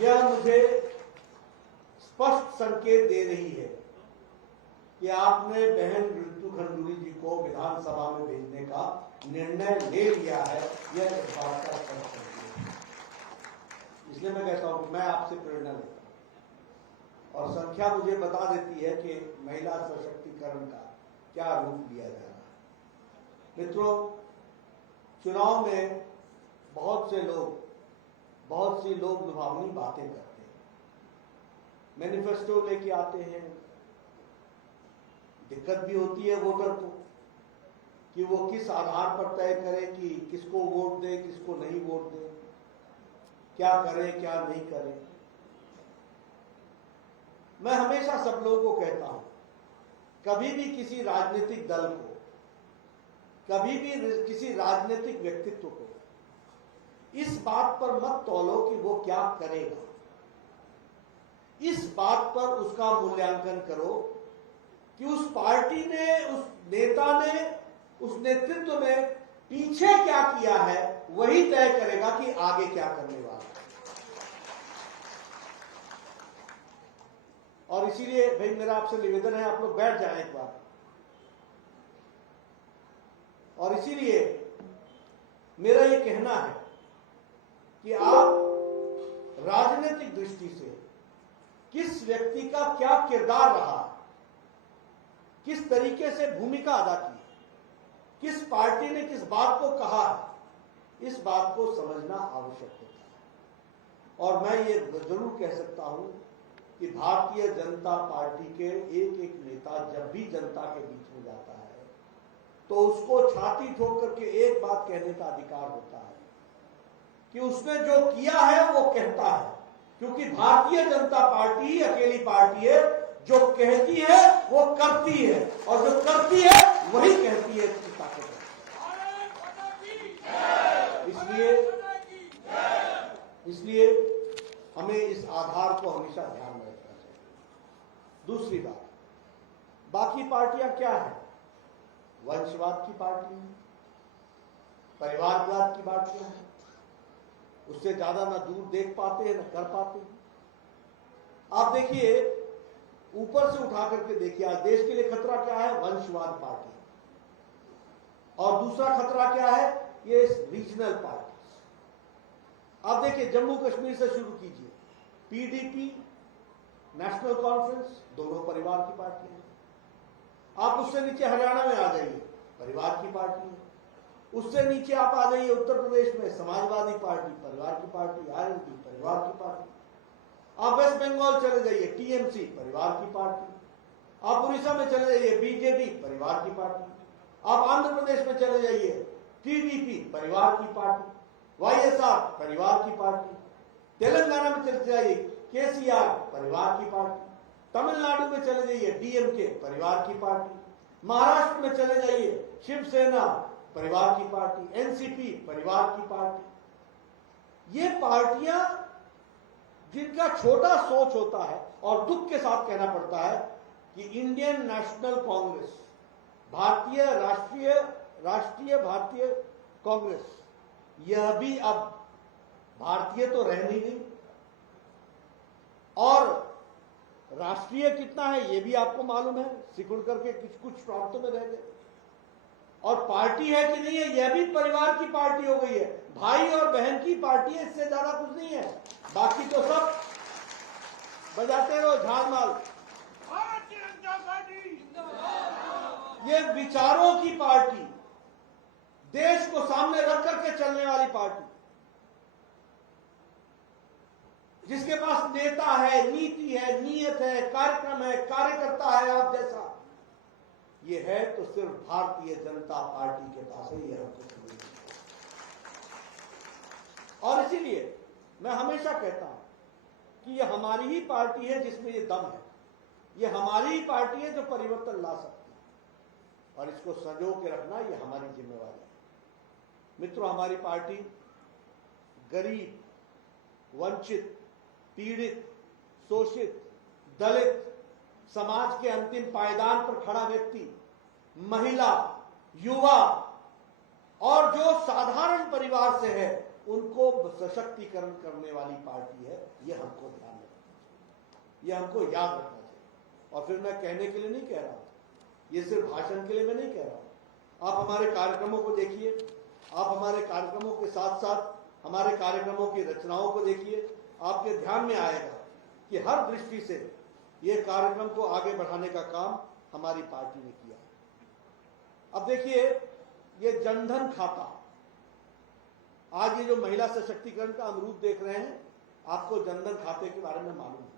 यह मुझे स्पष्ट संकेत दे रही है कि आपने बहन ऋतु खंडूरी जी को विधानसभा में भेजने का निर्णय ले लिया है। यह इस बात का स्पष्ट संकेत है। इसलिए मैं कहता हूं कि मैं आपसे प्रेरणा लेता हूं और संख्या मुझे बता देती है कि महिला सशक्तिकरण का क्या रूप लिया जा रहा है। मित्रों, चुनाव में बहुत सी लोग लुभावनी बातें करते हैं, मैनिफेस्टो लेके आते हैं। दिक्कत भी होती है वोटर को कि वो किस आधार पर तय करे कि किसको वोट दे, किसको नहीं वोट दे, क्या करे क्या नहीं करे। मैं हमेशा सब लोगों को कहता हूं, कभी भी किसी राजनीतिक दल को, कभी भी किसी राजनीतिक व्यक्तित्व को इस बात पर मत तौलो कि वो क्या करेगा। इस बात पर उसका मूल्यांकन करो कि उस पार्टी ने, उस नेता ने, उस नेतृत्व ने पीछे क्या किया है, वही तय करेगा कि आगे क्या करने वाला है। और इसीलिए भाई मेरा आपसे निवेदन है, आप लोग बैठ जाएं एक बार। और इसीलिए मेरा ये कहना है कि आप राजनीतिक दृष्टि से किस व्यक्ति का क्या किरदार रहा, किस तरीके से भूमिका अदा की, किस पार्टी ने किस बात को कहा, इस बात को समझना आवश्यक होता है। और मैं ये जरूर कह सकता हूं कि भारतीय जनता पार्टी के एक एक नेता जब भी जनता के बीच में जाता है तो उसको छाती ठोक करके एक बात कहने का अधिकार होता है कि उसने जो किया है वो कहता है, क्योंकि भारतीय जनता पार्टी ही अकेली पार्टी है जो कहती है वो करती है, और जो करती है वही कहती है इसकी ताकत है। इसलिए हमें इस आधार को हमेशा ध्यान में रखना चाहिए। दूसरी बात, बाकी पार्टियां क्या है? वंशवाद की पार्टी है, परिवारवाद की पार्टियां हैं, उससे ज्यादा ना दूर देख पाते हैं ना कर पाते हैं। आप देखिए, ऊपर से उठा करके देखिए, आज देश के लिए खतरा क्या है? वंशवाद पार्टी। और दूसरा खतरा क्या है? ये रीजनल पार्टी। आप देखिए, जम्मू कश्मीर से शुरू कीजिए, पीडीपी, नेशनल कॉन्फ्रेंस, दोनों परिवार की पार्टी है। आप उससे नीचे हरियाणा में आ जाइए, परिवार की पार्टी है। उससे नीचे आप आ जाइए उत्तर प्रदेश में, समाजवादी पार्टी, परिवार की पार्टी, आरएलपी, परिवार की पार्टी। आप वेस्ट बंगाल चले जाइए, टीएमसी, परिवार की पार्टी। आप उड़ीसा में चले जाइए, बीजेडी, परिवार की पार्टी। आप आंध्र प्रदेश में चले जाइए, टीडीपी, परिवार की पार्टी, वाईएसआर, परिवार की पार्टी। तेलंगाना में चले जाइए, केसीआर, परिवार की पार्टी। तमिलनाडु में चले जाइए, डीएमके, परिवार की पार्टी। महाराष्ट्र में चले जाइए, शिवसेना, परिवार की पार्टी। एनसीपी, परिवार की पार्टी। ये पार्टियां जिनका छोटा सोच होता है, और दुख के साथ कहना पड़ता है कि इंडियन नेशनल कांग्रेस, राष्ट्रीय भारतीय कांग्रेस, यह भी अब भारतीय तो रह नहीं गई, और राष्ट्रीय कितना है ये भी आपको मालूम है, सिकुड़ करके कुछ प्रांतों में रह गए। और पार्टी है कि नहीं है, यह भी परिवार की पार्टी हो गई है। भाई और बहन की पार्टी है, इससे ज्यादा कुछ नहीं है। बाकी तो सब बजाते रहो झालमाल। ये विचारों की पार्टी, देश को सामने रख करके चलने वाली पार्टी, जिसके पास नेता है, नीति है, नीयत है, कार्यक्रम है, कार्यकर्ता है आप जैसा, ये है तो सिर्फ भारतीय जनता पार्टी के पास ही है। और इसीलिए मैं हमेशा कहता हूं कि ये हमारी ही पार्टी है जिसमें ये दम है, ये हमारी ही पार्टी है जो परिवर्तन ला सकती है, और इसको संजो के रखना ये हमारी जिम्मेवारी है। मित्रों, हमारी पार्टी गरीब, वंचित, पीड़ित, शोषित, दलित, समाज के अंतिम पायदान पर खड़ा व्यक्ति, महिला, युवा और जो साधारण परिवार से है, उनको सशक्तिकरण करने वाली पार्टी है। ये हमको ध्यान रखना चाहिए, ये हमको याद रखना चाहिए। और फिर मैं कहने के लिए नहीं कह रहा हूं, ये सिर्फ भाषण के लिए मैं नहीं कह रहा हूं। आप हमारे कार्यक्रमों को देखिए, आप हमारे कार्यक्रमों के साथ साथ हमारे कार्यक्रमों की रचनाओं को देखिए, आपके ध्यान में आएगा कि हर दृष्टि से ये कार्यक्रम को आगे बढ़ाने का काम हमारी पार्टी ने किया। अब देखिए, ये जनधन खाता, आज ये जो महिला सशक्तिकरण का हम रूप देख रहे हैं, आपको जनधन खाते के बारे में मालूम है।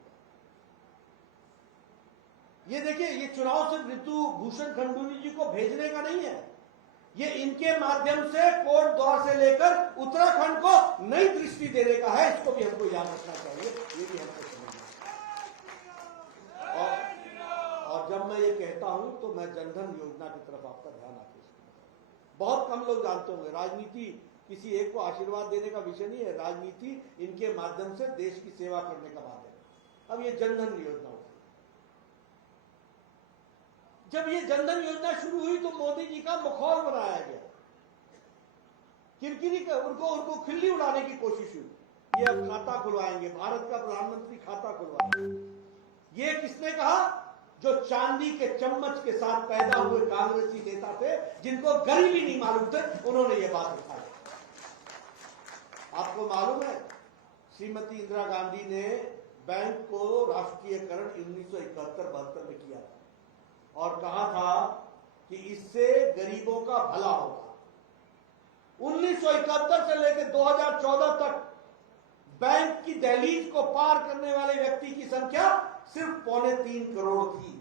ये देखिए, ये चुनाव सिर्फ ऋतु भूषण खंडूरी जी को भेजने का नहीं है, ये इनके माध्यम से कोट द्वार से लेकर उत्तराखंड को नई दृष्टि देने का है। इसको भी हमको याद रखना चाहिए, ये भी हमको समझना है। और जब मैं ये कहता हूं तो मैं जनधन योजना की तरफ आपका ध्यान आकर्षित करता हूं। बहुत कम लोग जानते होंगे, राजनीति किसी एक को आशीर्वाद देने का विषय नहीं है, राजनीति इनके माध्यम से देश की सेवा करने का बात है। अब ये जनधन योजना, जब ये जनधन योजना शुरू हुई तो मोदी जी का मखौल बनाया गया, किरकिरी का उनको खिल्ली उड़ाने की कोशिश हुई। ये अब खाता खुलवाएंगे, भारत का प्रधानमंत्री खाता खुलवाएंगे। ये किसने कहा? जो चांदी के चम्मच के साथ पैदा हुए कांग्रेसी नेता थे, जिनको गरीबी नहीं मालूम थे, उन्होंने ये बात उठाई। आपको मालूम है, श्रीमती इंदिरा गांधी ने बैंक को राष्ट्रीयकरण 1971-72 में किया था और कहा था कि इससे गरीबों का भला होगा। 1971 से लेकर 2014 तक बैंक की दहलीज को पार करने वाले व्यक्ति की संख्या सिर्फ 3.25 करोड़ थी।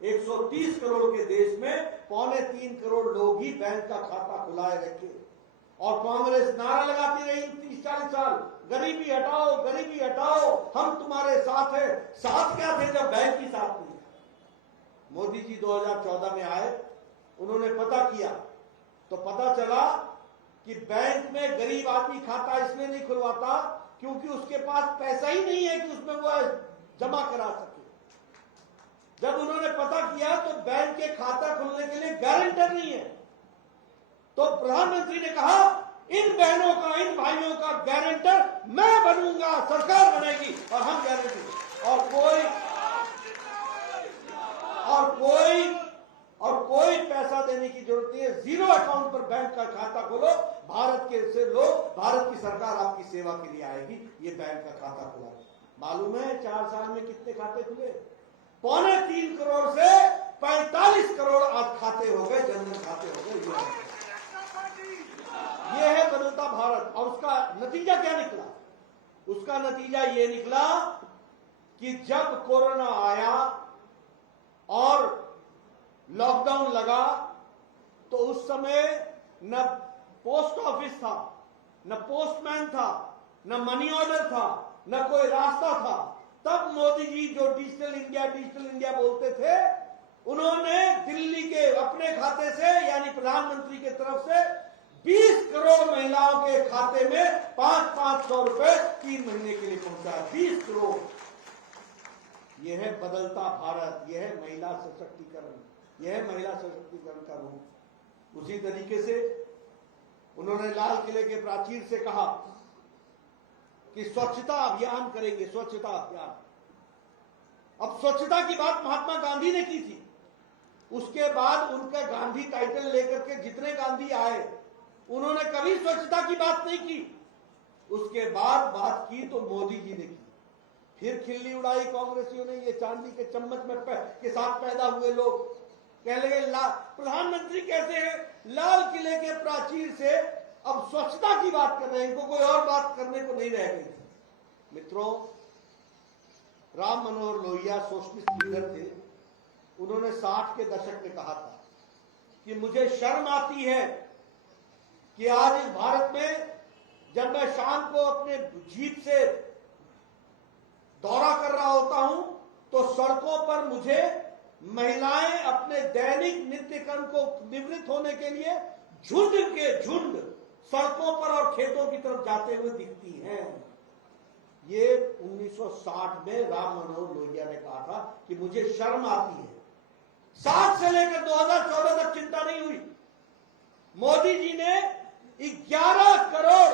130 करोड़ के देश में 3.25 करोड़ लोग ही बैंक का खाता खुलाए रखे। और कांग्रेस नारा लगाती रही 30-40 साल, गरीबी हटाओ, गरीबी हटाओ, हम तुम्हारे साथ हैं। साथ क्या थे जब बैंक ही साथ नहीं? मोदी जी 2014 में आए, उन्होंने पता किया तो पता चला कि बैंक में गरीब आदमी खाता इसलिए नहीं खुलवाता क्योंकि उसके पास पैसा ही नहीं है कि उसमें वो जमा करा सके। जब उन्होंने पता किया तो बैंक के खाता खुलने के लिए गारंटर नहीं है, तो प्रधानमंत्री ने कहा इन बहनों का, इन भाइयों का गारंटर मैं बनूंगा, सरकार बनेगी और हम गारंटी। और कोई पैसा देने की जरूरत नहीं है, जीरो अकाउंट पर बैंक का खाता खोलो, भारत के से लोग, भारत की सरकार आपकी सेवा के लिए आएगी। ये बैंक का खाता खुला, मालूम है 4 साल में कितने खाते खुले? 3.25 करोड़ से 45 करोड़ आज खाते हो गए, जनधन खाते हो गए। ये है बदलता भारत। और उसका नतीजा क्या निकला? उसका नतीजा ये निकला कि जब कोरोना आया और लॉकडाउन लगा तो उस समय न पोस्ट ऑफिस था, न पोस्टमैन था, न मनी ऑर्डर था, न कोई रास्ता था। तब मोदी जी जो डिजिटल इंडिया बोलते थे, उन्होंने दिल्ली के अपने खाते से यानी प्रधानमंत्री के तरफ से 20 करोड़ महिलाओं के खाते में 500 रुपए 3 महीने के लिए पहुंचाया। 20 करोड़। यह है बदलता भारत, यह है महिला सशक्तिकरण, यह है महिला सशक्तिकरण का रूप। उसी तरीके से उन्होंने लाल किले के प्राचीर से कहा कि स्वच्छता अभियान करेंगे, स्वच्छता अभियान। अब स्वच्छता की बात महात्मा गांधी ने की थी, उसके बाद उनका गांधी टाइटल लेकर के जितने गांधी आए उन्होंने कभी स्वच्छता की बात नहीं की। उसके बाद बात की तो मोदी जी ने की। फिर खिल्ली उड़ाई कांग्रेसियों ने, ये चांदी के चम्मच में के साथ पैदा हुए लोग कह लगे प्रधानमंत्री कैसे हैं, लाल किले के प्राचीर से अब स्वच्छता की बात कर रहे हैं, इनको कोई और बात करने को नहीं रह गई थी। मित्रों, राम मनोहर लोहिया सोशलिस्ट लीडर थे, उन्होंने 60 के दशक में कहा था कि मुझे शर्म आती है कि आज इस भारत में जब मैं शाम को अपने जीप से दौरा कर रहा होता हूं तो सड़कों पर मुझे महिलाएं अपने दैनिक नित्य कर्म को निवृत्त होने के लिए झुंड के झुंड सड़कों पर और खेतों की तरफ जाते हुए दिखती हैं। ये 1960 में राम मनोहर लोहिया ने कहा था कि मुझे शर्म आती है। 60 से लेकर 2014 तक चिंता नहीं हुई। मोदी जी ने 11 करोड़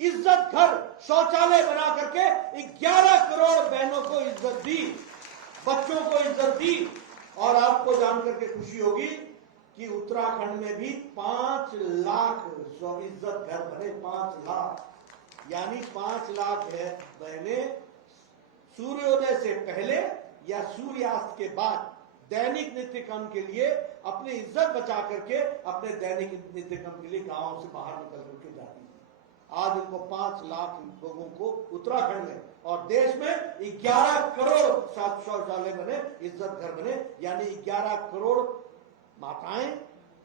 इज्जत घर शौचालय बना करके 11 करोड़ बहनों को इज्जत दी, बच्चों को इज्जत दी। और आपको जानकर के खुशी होगी कि उत्तराखंड में भी 5 लाख इज्जत घर बने। 5 लाख, यानी 5 लाख बहनें सूर्योदय से पहले या सूर्यास्त के बाद दैनिक नित्य कर्म के लिए अपनी इज्जत बचा करके अपने दैनिक नित्य कर्म के लिए गांव से बाहर निकल करके जाती थी। आज उनको 5 लाख लोगों को उत्तराखंड में और देश में 11 करोड़ शौचालय बने, इज्जत घर बने, यानी 11 करोड़ माताएं,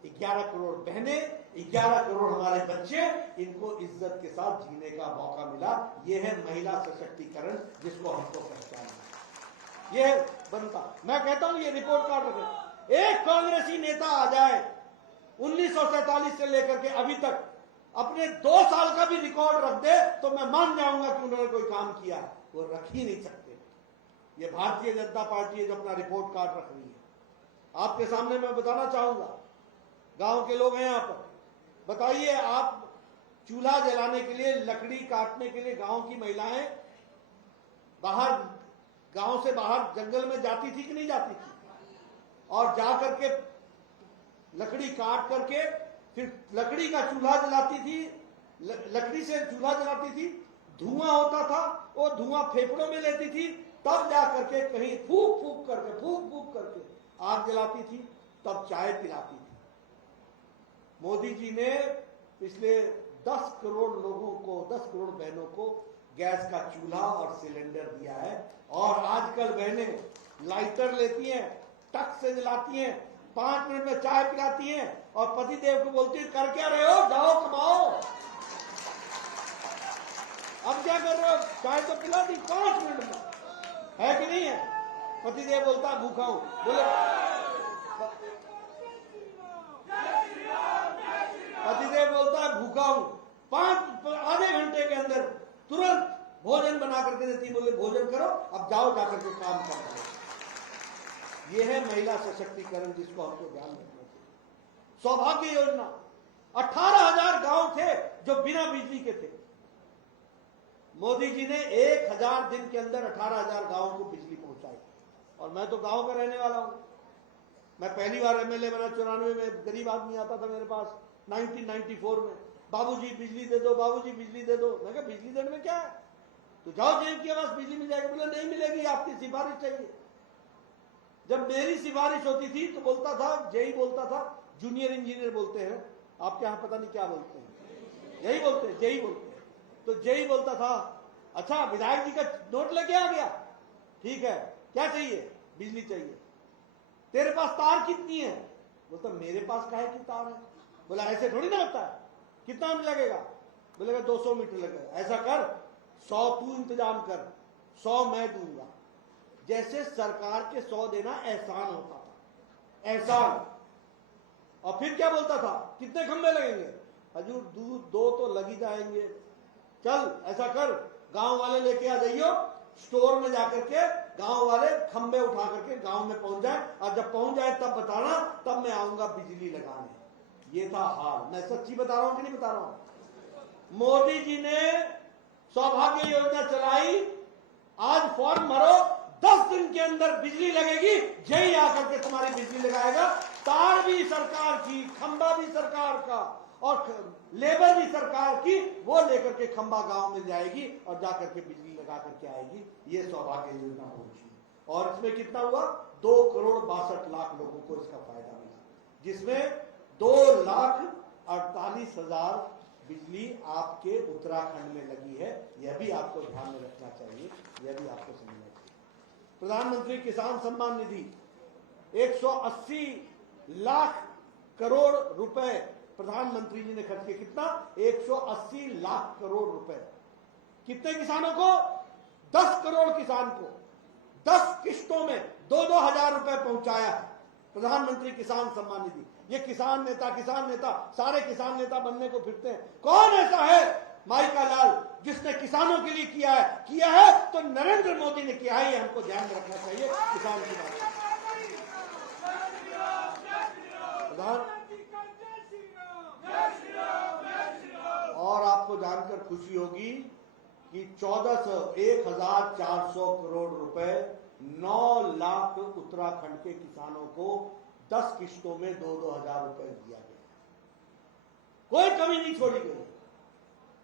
11 करोड़ बहनें, 11 करोड़ हमारे बच्चे, इनको इज्जत के साथ जीने का मौका मिला। यह है महिला सशक्तिकरण, जिसको हमको पहचानना है। यह बनता, मैं कहता हूं ये रिपोर्ट कार्ड रखें। एक कांग्रेसी नेता आ जाए 1947 से लेकर के अभी तक अपने 2 साल का भी रिकॉर्ड रख दे तो मैं मान जाऊंगा कि उन्होंने कोई काम किया। वो रख ही नहीं सकते। ये भारतीय जनता पार्टी है जो अपना रिपोर्ट कार्ड रख रही है। आपके सामने मैं बताना चाहूंगा, गांव के लोग हैं यहां पर, बताइए आप चूल्हा जलाने के लिए, लकड़ी काटने के लिए गांव की महिलाएं बाहर, गांव से बाहर जंगल में जाती थी कि नहीं जाती थी? और जाकर के लकड़ी काट करके फिर लकड़ी का चूल्हा जलाती थी, लकड़ी से चूल्हा जलाती थी, धुआं होता था, वो धुआं फेफड़ों में लेती थी, तब जाकर के कहीं फूक फूक करके आग जलाती थी, तब चाय पिलाती थी। मोदी जी ने पिछले 10 करोड़ लोगों को, 10 करोड़ बहनों को गैस का चूल्हा और सिलेंडर दिया है। और आजकल बहनें लाइटर लेती हैं, टक से जलाती हैं, 5 मिनट में चाय पिलाती हैं और पतिदेव को बोलती है कर क्या रहे हो, जाओ कमाओ। अब क्या कर रहे हो, चाय तो पिला दी 5 मिनट में, है कि नहीं है? पतिदेव बोलता भूखा हूं, बोले पतिदेव बोलता भूखा हूं, आधे घंटे के अंदर तुरंत भोजन बना करके देती, बोले भोजन करो, अब जाओ जाकर के काम करो। यह है महिला सशक्तिकरण, जिसको हमको ध्यान रखना चाहिए। सौभाग्य योजना, 18,000 गांव थे जो बिना बिजली के थे। मोदी जी ने 1000 दिन के अंदर 18,000 गांवों को बिजली पहुंचाई। और मैं तो गांव का रहने वाला हूं। मैं पहली बार एमएलए बना 94 में, गरीब आदमी आता था मेरे पास 1994 में, बाबूजी बिजली दे दो, बाबूजी बिजली दे दो। मैं कहा बिजली देने में क्या है, तो जाओ जेब के पास बिजली मिल जाएगी। बोले नहीं मिलेगी, आपकी सिफारिश चाहिए। जब मेरी सिफारिश होती थी तो बोलता था, जेई बोलता था, जूनियर इंजीनियर बोलते हैं आपके यहां, पता नहीं क्या बोलते हैं, यही बोलते हैं, जेई बोलते हैं। तो जेई बोलता था अच्छा विधायक जी का नोट लेके आ गया, ठीक है, क्या चाहिए, बिजली चाहिए। तेरे पास तार कितनी है, बोलता मेरे पास काहे की तार है। बोला ऐसे थोड़ी ना होता है, कितना लगेगा, बोलेगा 200 मीटर लगेगा। ऐसा कर 100 तू इंतजाम कर, 100 मैं दूंगा। जैसे सरकार के 100 देना एहसान होता था, एहसान। और फिर क्या बोलता था, कितने खंबे लगेंगे, हजूर 2 तो लग ही जाएंगे। चल ऐसा कर, गांव वाले लेके आ जाइयो, स्टोर में जाकर के गांव वाले खंबे उठा करके गांव में पहुंच जाए, और जब पहुंच जाए तब बताना, तब मैं आऊंगा बिजली लगाने। ये था हाल। मैं सच्ची बता रहा हूं कि नहीं बता रहा हूं? मोदी जी ने सौभाग्य योजना चलाई, आज फॉर्म भरो, 10 दिन के अंदर बिजली लगेगी, जय आकर के तुम्हारी बिजली लगाएगा। तार भी सरकार की, खंबा भी सरकार का, और लेबर भी सरकार की, वो लेकर के खंबा गांव में जाएगी और जाकर के बिजली लगा करके आएगी। ये सौभाग्य योजना पहुंची। और इसमें कितना हुआ, 2,62,00,000 लोगों को इसका फायदा मिला, जिसमें 2,48,000 बिजली आपके उत्तराखंड में लगी है। यह भी आपको ध्यान में रखना चाहिए, यह भी आपको समझना चाहिए। प्रधानमंत्री किसान सम्मान निधि 180 लाख करोड़ रुपए प्रधानमंत्री जी ने खर्च किए। कितना, 180 लाख करोड़ रुपए। कितने किसानों को, 10 करोड़ किसान को 10 किश्तों में 2-2 हजार रुपए पहुंचाया है प्रधानमंत्री किसान सम्मान निधि। ये किसान नेता सारे किसान नेता बनने को फिरते हैं। कौन ऐसा है माइका लाल जिसने किसानों के लिए किया है तो नरेंद्र मोदी ने किया है। ये हमको ध्यान में रखना चाहिए किसान की बात। और आपको जानकर खुशी होगी कि 1400 करोड़ रुपए 9 लाख उत्तराखंड के किसानों को 10 किश्तों में 2-2 हजार रुपए दिया गया। कोई कमी नहीं छोड़ी गई।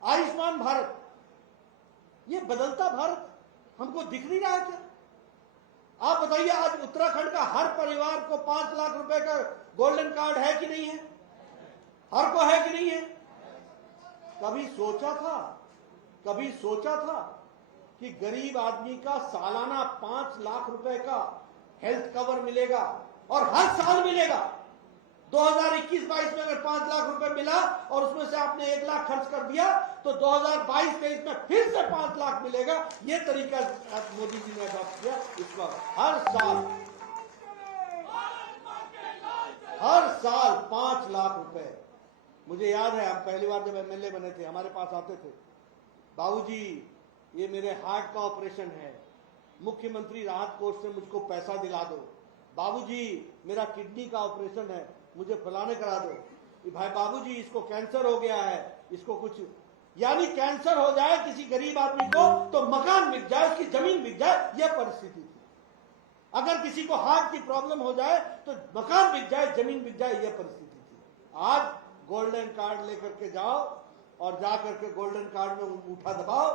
आयुष्मान भारत, ये बदलता भारत हमको दिख नहीं रहा है क्या? आप बताइए, आज उत्तराखंड का हर परिवार को 5 लाख रुपए का गोल्डन कार्ड है कि नहीं है? हर को है कि नहीं है? कभी सोचा था कि गरीब आदमी का सालाना 5 लाख रुपए का हेल्थ कवर मिलेगा और हर साल मिलेगा? 2021-22 में अगर 5 लाख रुपए मिला और उसमें से आपने 1 लाख खर्च कर दिया तो 2022-23 में फिर से 5 लाख मिलेगा। ये तरीका मोदी जी ने अडॉप्ट किया। इसका हर साल 5 लाख रुपए। मुझे याद है, हम पहली बार जब एमएलए बने थे, हमारे पास आते थे, बाबूजी ये मेरे हार्ट का ऑपरेशन है, मुख्यमंत्री राहत कोष से मुझको पैसा दिला दो। बाबूजी मेरा किडनी का ऑपरेशन है, मुझे फलाने करा दो। भाई बाबूजी इसको कैंसर हो गया है, इसको कुछ, यानी कैंसर हो जाए किसी गरीब आदमी को तो मकान बिक जाए, उसकी जमीन बिक जाए, यह परिस्थिति थी। अगर किसी को हार्ट की प्रॉब्लम हो जाए तो मकान बिक जाए, जमीन बिक जाए, यह परिस्थिति थी। आज गोल्डन कार्ड लेकर के जाओ और जाकर के गोल्डन कार्ड में अंगूठा दबाओ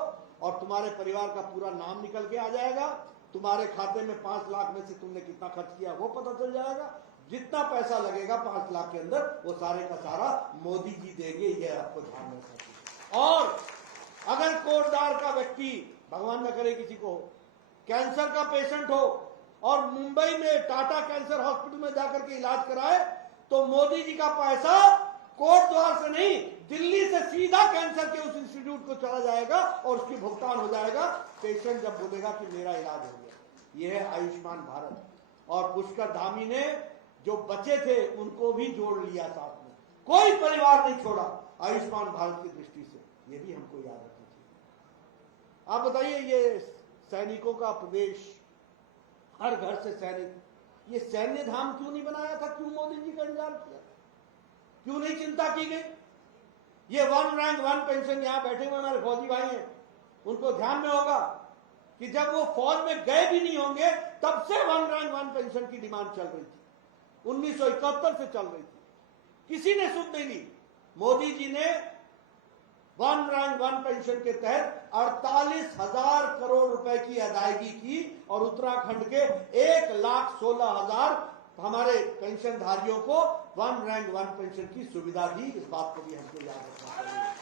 और तुम्हारे परिवार का पूरा नाम निकल के आ जाएगा। तुम्हारे खाते में 5 लाख में से तुमने कितना खर्च किया वो पता चल जाएगा। जितना पैसा लगेगा 5 लाख के अंदर वो सारे का सारा मोदी जी देंगे, ये आपको ध्यान रखना चाहिए। और अगर कोटदार का व्यक्ति, भगवान न करे किसी को कैंसर का पेशेंट हो और मुंबई में टाटा कैंसर हॉस्पिटल में जाकर के इलाज कराए तो मोदी जी का पैसा कोट द्वार से नहीं, दिल्ली से सीधा कैंसर के उस इंस्टीट्यूट को चला जाएगा और उसकी भुगतान हो जाएगा। पेशेंट जब बोलेगा कि मेरा इलाज हो गया। यह है आयुष्मान भारत। और पुष्कर धामी ने जो बचे थे उनको भी जोड़ लिया साथ में, कोई परिवार नहीं छोड़ा आयुष्मान भारत की दृष्टि से। ये भी हमको याद रखना चाहिए। आप बताइए, ये सैनिकों का प्रदेश, हर घर से सैनिक, ये सैन्य धाम क्यों नहीं बनाया था? क्यों मोदी जी का इंतजार किया? क्यों नहीं चिंता की गई? ये 1 रैंक 1 पेंशन, यहां बैठे हुए हमारे फौजी भाई हैं, उनको ध्यान में होगा कि जब वो फौज में गए भी नहीं होंगे तब से 1 रैंक 1 पेंशन की डिमांड चल रही थी। 1971 से चल रही थी, किसी ने सुध नहीं ली। मोदी जी ने 1 रैंक 1 पेंशन के तहत 48,000 करोड़ रुपए की अदायगी की और उत्तराखंड के 1,16,000 हमारे पेंशन धारियों को 1 रैंक 1 पेंशन की सुविधा दी। इस बात को भी हमको याद रखना चाहिए।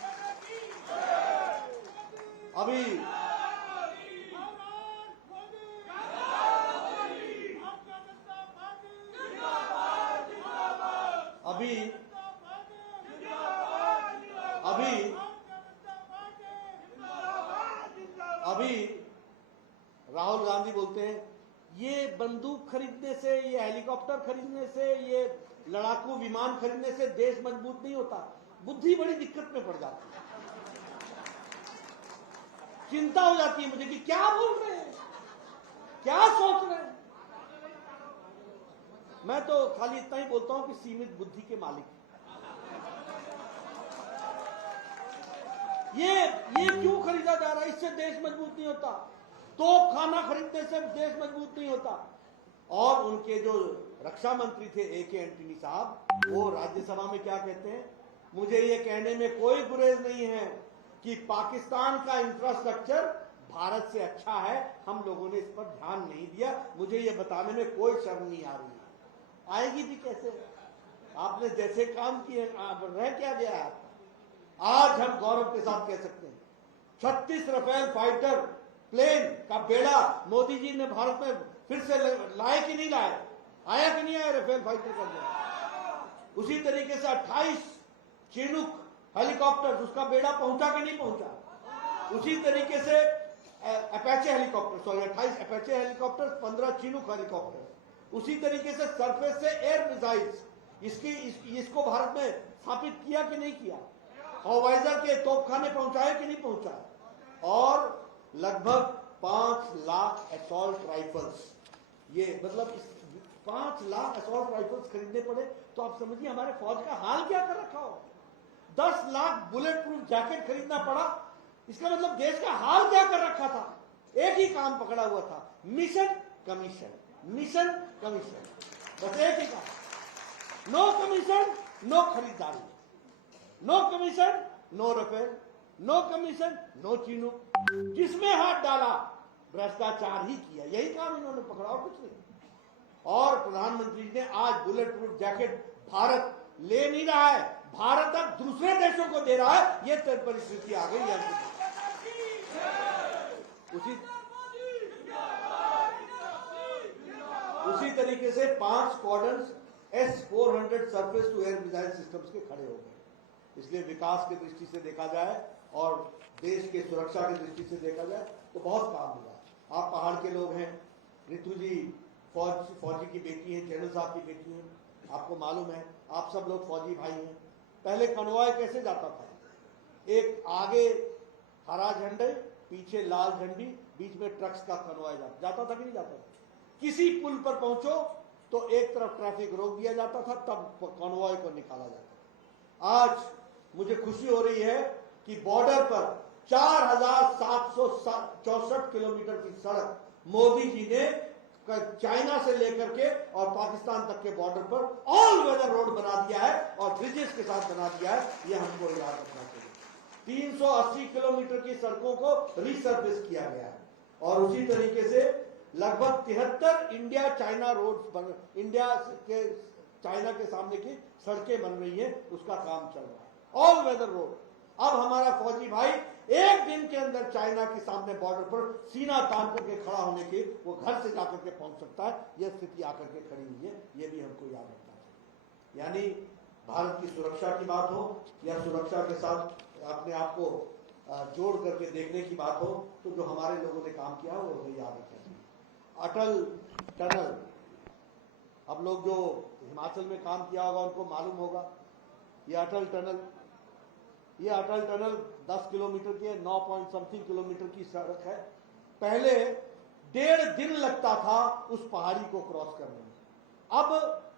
अभी राहुल गांधी बोलते हैं ये बंदूक खरीदने से, ये हेलीकॉप्टर खरीदने से, ये लड़ाकू विमान खरीदने से देश मजबूत नहीं होता। बुद्धि बड़ी दिक्कत में पड़ जाती है। चिंता हो जाती है मुझे कि क्या बोल रहे हैं, क्या सोच रहे हैं। मैं तो खाली इतना ही बोलता हूं कि सीमित बुद्धि के मालिक। ये क्यों खरीदा जा रहा है? इससे देश मजबूत नहीं होता। तोप खाना खरीदने से देश मजबूत नहीं होता। और उनके जो रक्षा मंत्री थे AK एंटनी साहब, वो राज्यसभा में क्या कहते हैं? मुझे ये कहने में कोई गुरेज नहीं है कि पाकिस्तान का इंफ्रास्ट्रक्चर भारत से अच्छा है, हम लोगों ने इस पर ध्यान नहीं दिया। मुझे ये बताने में कोई शर्म नहीं आ रही है। आएगी भी कैसे? आपने जैसे काम किए रह क्या गया है? आज हम गौरव के साथ कह सकते हैं 36 राफेल फाइटर प्लेन का बेड़ा मोदी जी ने भारत में फिर से लाए कि नहीं लाए? आया कि नहीं आया राफेल फाइटर का बेड़ा? उसी तरीके से 28 चिनूक हेलीकॉप्टर, उसका बेड़ा पहुंचा कि नहीं पहुंचा? उसी तरीके से Apache helicopter, sorry 28 Apache helicopter, 15 Chinook helicopter. उसी तरीके से सरफेस से एयर मिसाइल्स, इसको भारत में स्थापित किया कि नहीं किया? हवाईजर के तोपखाने पहुंचाए कि नहीं पहुंचाए? और लगभग 5 लाख असॉल्ट राइफल्स, ये मतलब 5 लाख असॉल्ट राइफल्स खरीदने पड़े। तो आप समझिए हमारे फौज का हाल क्या कर रखा हो। 10 लाख बुलेट प्रूफ जैकेट खरीदना पड़ा। इसका मतलब देश का हाल क्या कर रखा था। एक ही काम पकड़ा हुआ था, मिशन कमीशन, मिशन कमीशन, बस एक ही काम। नो कमीशन नो खरीदारी, no commission no Rafale, no commission no Chinook. जिसमें हाथ डाला भ्रष्टाचार ही किया, यही काम इन्होंने पकड़ा और कुछ नहीं। और प्रधानमंत्री ने आज बुलेट प्रूफ जैकेट भारत ले नहीं रहा है, भारत अब दूसरे देशों को दे रहा है। ये परिस्थिति आ गई है। उसी तरीके से 5 squadrons S-400 surface to air missile systems के खड़े हो गए। इसलिए विकास की दृष्टि से देखा जाए और देश के सुरक्षा की दृष्टि से देखा जाए तो बहुत काम हुआ। आप पहाड़ के लोग हैं, रितु जी फौजी की बेटी है, जनरल साहब की बेटी है, आपको मालूम है, आप सब लोग फौजी भाई हैं। पहले कन्वॉय कैसे जाता था, एक आगे हरा झंडे, पीछे लाल झंडी, बीच में ट्रक्स का कन्वॉय जाता था कि नहीं जाता था। किसी पुल पर पहुंचो तो एक तरफ ट्रैफिक रोक दिया जाता था, तब कन्वॉय को निकाला जाता था। आज मुझे खुशी हो रही है कि बॉर्डर पर 4764 किलोमीटर की सड़क मोदी जी ने चाइना से लेकर के और पाकिस्तान तक के बॉर्डर पर ऑल वेदर रोड बना दिया है और ब्रिजेस के साथ बना दिया है। यह हमको याद रखना चाहिए। 380 किलोमीटर की सड़कों को रीसर्फेस किया गया है और उसी तरीके से लगभग 73 इंडिया चाइना रोड इंडिया के चाइना के सामने की सड़कें बन रही है, उसका काम चल रहा है, ऑल वेदर रोड। अब हमारा फौजी भाई एक दिन के अंदर चाइना के सामने बॉर्डर पर सीना तान करके खड़ा होने के, वो घर से जाकर के पहुंच सकता है। यह स्थिति आकर के खड़ी हुई है, यह भी हमको याद रखना चाहिए। यानी भारत की सुरक्षा की बात हो या सुरक्षा के साथ अपने आप को जोड़ करके देखने की बात हो, तो जो हमारे लोगों ने काम किया वो हमें याद रखना चाहिए। अटल टनल, अब लोग जो हिमाचल में काम किया होगा उनको मालूम होगा, ये अटल टनल 10 किलोमीटर की है, 9 पॉइंट समथिंग किलोमीटर की सड़क है। पहले 1.5 दिन लगता था उस पहाड़ी को क्रॉस करने में, अब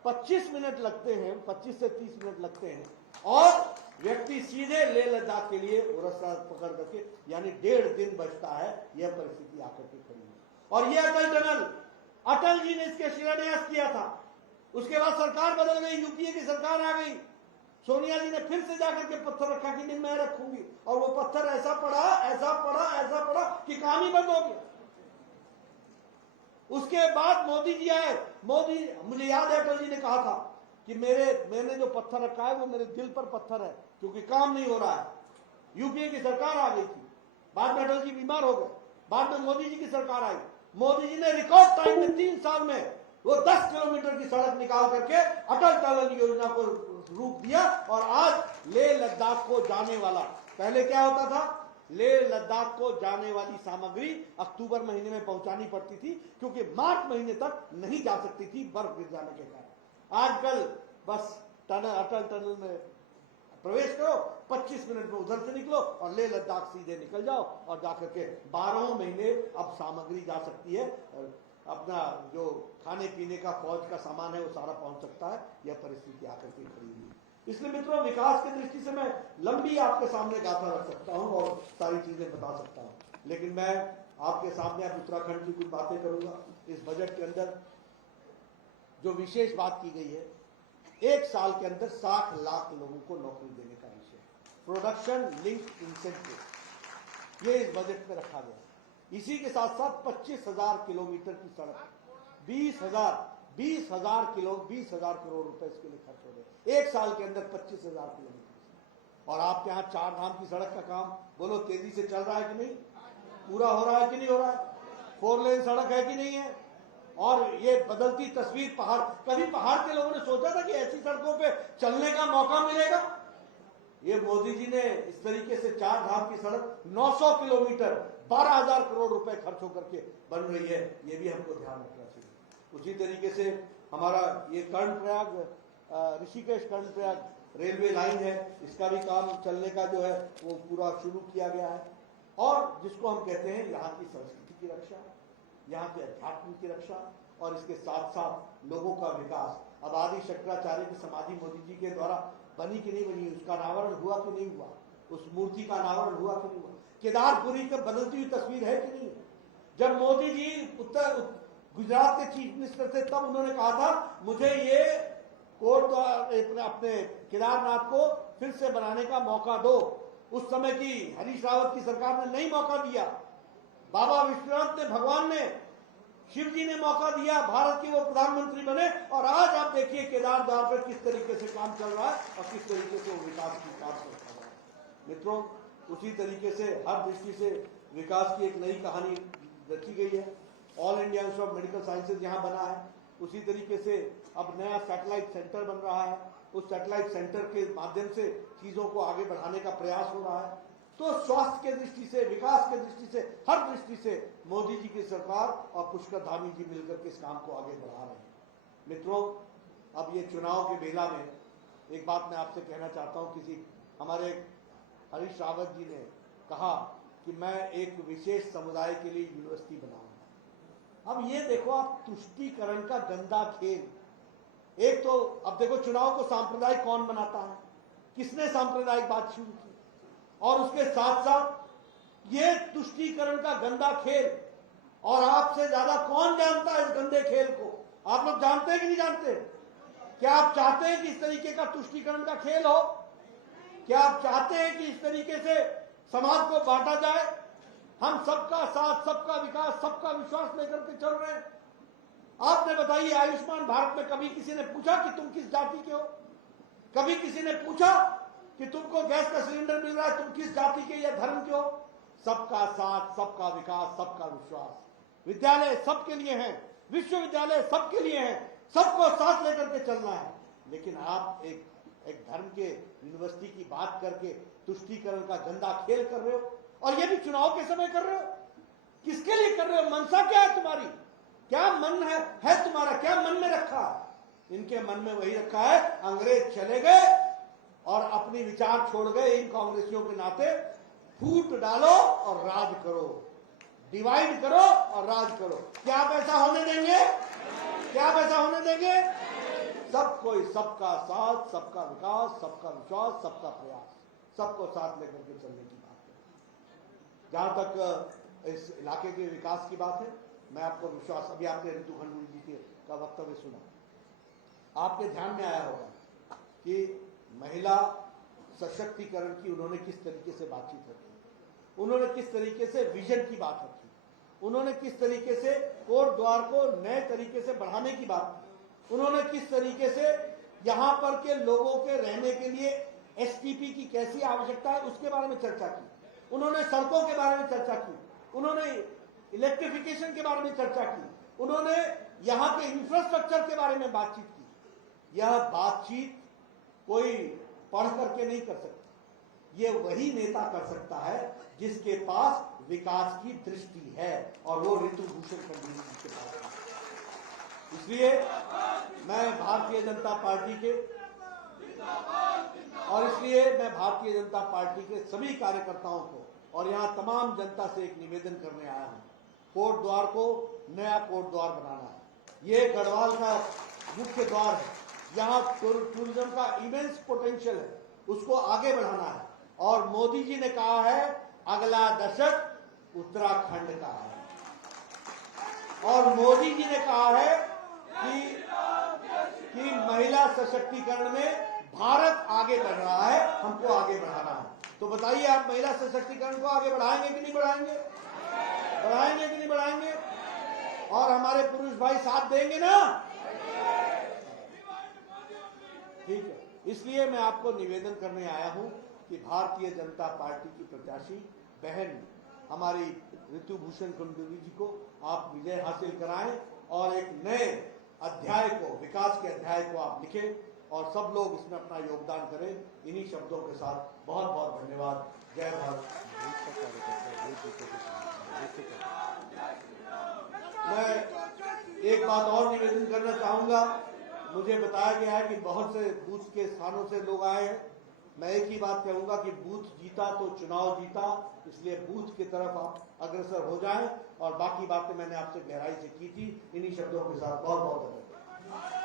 25 मिनट लगते हैं, 25 से 30 मिनट लगते हैं और व्यक्ति सीधे लेह लद्दाख के लिए वो रास्ता पकड़ करके, यानी 1.5 दिन बचता है। यह परिस्थिति आकर के खड़ी है। और यह अटल टनल, अटल जी ने इसके शिलान्यास किया था, उसके बाद सरकार बदल गई, यूपीए की सरकार आ गई, सोनिया जी ने फिर से जाकर के पत्थर रखा कि नहीं मैं रखूंगी, और वो पत्थर ऐसा पड़ा कि काम ही बंद हो गया। उसके बाद मोदी जी आए, मोदी, मुझे याद है अटल जी ने कहा था कि मैंने जो पत्थर रखा है वो मेरे दिल पर पत्थर है, क्योंकि काम नहीं हो रहा है। यूपीए की सरकार आ गई थी, बाद में अटल जी बीमार हो गए, बाद में मोदी जी की सरकार आई। मोदी जी ने रिकॉर्ड टाइम में 3 साल में वो 10 किलोमीटर की सड़क निकाल करके अटल टनल योजना को रूप दिया और आज लेह लद्दाख को जाने वाला, पहले क्या होता था, लेह लद्दाख को जाने वाली सामग्री अक्टूबर महीने में पहुंचानी पड़ती थी, क्योंकि मार्च महीने तक नहीं जा सकती थी बर्फ गिर जाने के कारण। आजकल बस अटल टनल में प्रवेश करो, 25 मिनट में उधर से निकलो और लेह लद्दाख सीधे निकल जाओ और जाकर के 12 महीने अब सामग्री जा सकती है, अपना जो खाने पीने का फौज का सामान है वो सारा पहुंच सकता है। यह परिस्थिति आकर के खड़ी हुई। इसलिए मित्रों, विकास की दृष्टि से मैं लंबी आपके सामने गाथा रख सकता हूं और सारी चीजें बता सकता हूं, लेकिन मैं आपके सामने अब उत्तराखंड की कुछ बातें करूंगा। इस बजट के अंदर जो विशेष बात की गई है, 1 साल के अंदर 60 लाख लोगों को नौकरी देने का विषय, प्रोडक्शन लिंक इंसेंटिव, ये इस बजट में रखा गया। इसी के साथ साथ 25,000 किलोमीटर की सड़क, 20,000 करोड़ रुपए इसके लिए खर्च हो गए 1 साल के अंदर, 25,000 किलोमीटर। और आपके यहाँ 4 धाम की सड़क का काम बोलो तेजी से चल रहा है कि नहीं, पूरा हो रहा है कि नहीं हो रहा है, 4 लेन सड़क है कि नहीं है। और ये बदलती तस्वीर, पहाड़, कभी पहाड़ के लोगों ने सोचा था कि ऐसी सड़कों पे चलने का मौका मिलेगा। ये मोदी जी ने इस तरीके से 4 धाम की सड़क 900 किलोमीटर 12,000 करोड़ रुपए खर्च होकर के बन रही है, ये भी हमको ध्यान रखना चाहिए। उसी तरीके से हमारा ये कर्णप्रयाग ऋषिकेश कर्णप्रयाग रेलवे लाइन है, इसका भी काम चलने का जो है वो पूरा शुरू किया गया है। और जिसको हम कहते हैं यहाँ की संस्कृति की रक्षा, यहाँ के अध्यात्म की रक्षा और इसके साथ साथ लोगों का विकास। अब आदि शंकराचार्य की समाधि मोदी जी के द्वारा बनी कि नहीं बनी, उसका अनावरण हुआ कि नहीं हुआ, उस मूर्ति का अनावरण हुआ कि नहीं हुआ, केदारपुरी की बदलती हुई तस्वीर है कि नहीं। जब मोदी जी गुजरात के चीफ मिनिस्टर थे तब उन्होंने कहा था मुझे ये कोर्ट अपने केदारनाथ को फिर से बनाने का मौका दो। उस समय की हरीश रावत की सरकार ने नहीं मौका दिया, बाबा विश्वनाथ ने, भगवान ने, शिव जी ने मौका दिया, भारत के वो प्रधानमंत्री बने। और आज आप देखिए केदारनाथ पर किस तरीके से काम चल रहा है और किस तरीके से वो विकास की काम कर रहा है। मित्रों, उसी तरीके से हर दृष्टि से विकास की एक नई कहानी रची गई है। All India institute of medical sciences यहाँ बना है, उसी तरीके से अब नया सैटेलाइट सेंटर बन रहा है, उस सैटेलाइट सेंटर के माध्यम से चीजों को आगे बढ़ाने का प्रयास हो रहा है। तो स्वास्थ्य के दृष्टि से, विकास के दृष्टि से, हर दृष्टि से मोदी जी की सरकार और पुष्कर धामी जी मिलकर के इस काम को आगे बढ़ा रहे हैं। मित्रों, अब ये चुनाव के बेला में एक बात मैं आपसे कहना चाहता हूं। किसी हमारे हरीश रावत जी ने कहा कि मैं एक विशेष समुदाय के लिए यूनिवर्सिटी बनाऊंगा। अब ये देखो आप, तुष्टीकरण का गंदा खेल। एक तो अब देखो चुनाव को सांप्रदायिक कौन बनाता है, किसने सांप्रदायिक बात शुरू की, और उसके साथ साथ ये तुष्टीकरण का गंदा खेल। और आपसे ज्यादा कौन जानता है इस गंदे खेल को? आप लोग जानते हैं कि नहीं जानते? क्या आप चाहते हैं कि इस तरीके का तुष्टीकरण का खेल हो? क्या आप चाहते हैं कि इस तरीके से समाज को बांटा जाए? हम सबका साथ, सबका विकास, सबका विश्वास लेकर के चल रहे हैं। आपने बताइए, आयुष्मान भारत में कभी किसी ने पूछा कि तुम किस जाति के हो? कभी किसी ने पूछा कि तुमको गैस का सिलेंडर मिल रहा है, तुम किस जाति के या धर्म के हो? सबका साथ, सबका विकास, सबका विश्वास। विद्यालय सबके लिए हैं, विश्वविद्यालय सबके लिए हैं, सबको साथ लेकर के चलना है। लेकिन आप एक धर्म के यूनिवर्सिटी की बात करके तुष्टीकरण का गंदा खेल कर रहे हो, और ये भी चुनाव के समय कर रहे हो। किसके लिए कर रहे हो? मनसा क्या है तुम्हारी? क्या मन है तुम्हारा? क्या मन में रखा? इनके मन में वही रखा है, अंग्रेज चले गए और अपनी विचार छोड़ गए। इन कांग्रेसियों के नाते फूट डालो और राज करो, डिवाइड करो और राज करो। क्या आप ऐसा होने देंगे? क्या आप ऐसा होने देंगे? सब कोई, सबका साथ, सबका विकास, सबका विश्वास, सबका प्रयास, सबको साथ लेकर के चलने की बात है। जहां तक इस इलाके के विकास की बात है, मैं आपको विश्वास, अभी आपने रितु खंडूरी जी का वक्तव्य सुना, आपके ध्यान में आया होगा कि महिला सशक्तिकरण की उन्होंने किस तरीके से बातचीत रखी, उन्होंने किस तरीके से विजन की बात रखी, उन्होंने किस तरीके से कोट द्वार को नए तरीके से बढ़ाने की बात की, उन्होंने किस तरीके से यहां पर के लोगों के रहने के लिए एसटीपी की कैसी आवश्यकता है उसके बारे में चर्चा की, उन्होंने सड़कों के बारे में चर्चा की, उन्होंने इलेक्ट्रिफिकेशन के बारे में चर्चा की, उन्होंने यहां के इंफ्रास्ट्रक्चर के बारे में बातचीत की। यह बातचीत कोई पढ़ करके नहीं कर सकता, ये वही नेता कर सकता है जिसके पास विकास की दृष्टि है, और वो ऋतु भूषण खंडूरी जी के पास है। इसलिए मैं भारतीय जनता पार्टी के सभी कार्यकर्ताओं को और यहां तमाम जनता से एक निवेदन करने आया हूं। कोट द्वार को नया कोट द्वार बनाना है। ये गढ़वाल का मुख्य द्वार है, यहाँ टूरिज्म का इमेंस पोटेंशियल है, उसको आगे बढ़ाना है। और मोदी जी ने कहा है अगला दशक उत्तराखंड का है, और मोदी जी ने कहा है कि महिला सशक्तिकरण में भारत आगे बढ़ रहा है, हमको आगे बढ़ाना है। तो बताइए, आप महिला सशक्तिकरण को आगे बढ़ाएंगे कि नहीं बढ़ाएंगे? बढ़ाएंगे कि नहीं बढ़ाएंगे? और हमारे पुरुष भाई साथ देंगे ना? ठीक है, इसलिए मैं आपको निवेदन करने आया हूं कि भारतीय जनता पार्टी की प्रत्याशी बहन हमारी ऋतु भूषण खंडूरी जी को आप विजय हासिल कराएं, और एक नए अध्याय को, विकास के अध्याय को आप लिखें, और सब लोग इसमें अपना योगदान करें। इन्हीं शब्दों के साथ बहुत बहुत धन्यवाद। जय भारत। मैं एक बात और निवेदन करना चाहूंगा। मुझे बताया गया है कि बहुत से बूथ के स्थानों से लोग आए हैं। मैं एक ही बात कहूंगा कि बूथ जीता तो चुनाव जीता, इसलिए बूथ की तरफ आप अग्रसर हो जाएं, और बाकी बातें मैंने आपसे गहराई से की थी। इन्हीं शब्दों के साथ बहुत बहुत धन्यवाद।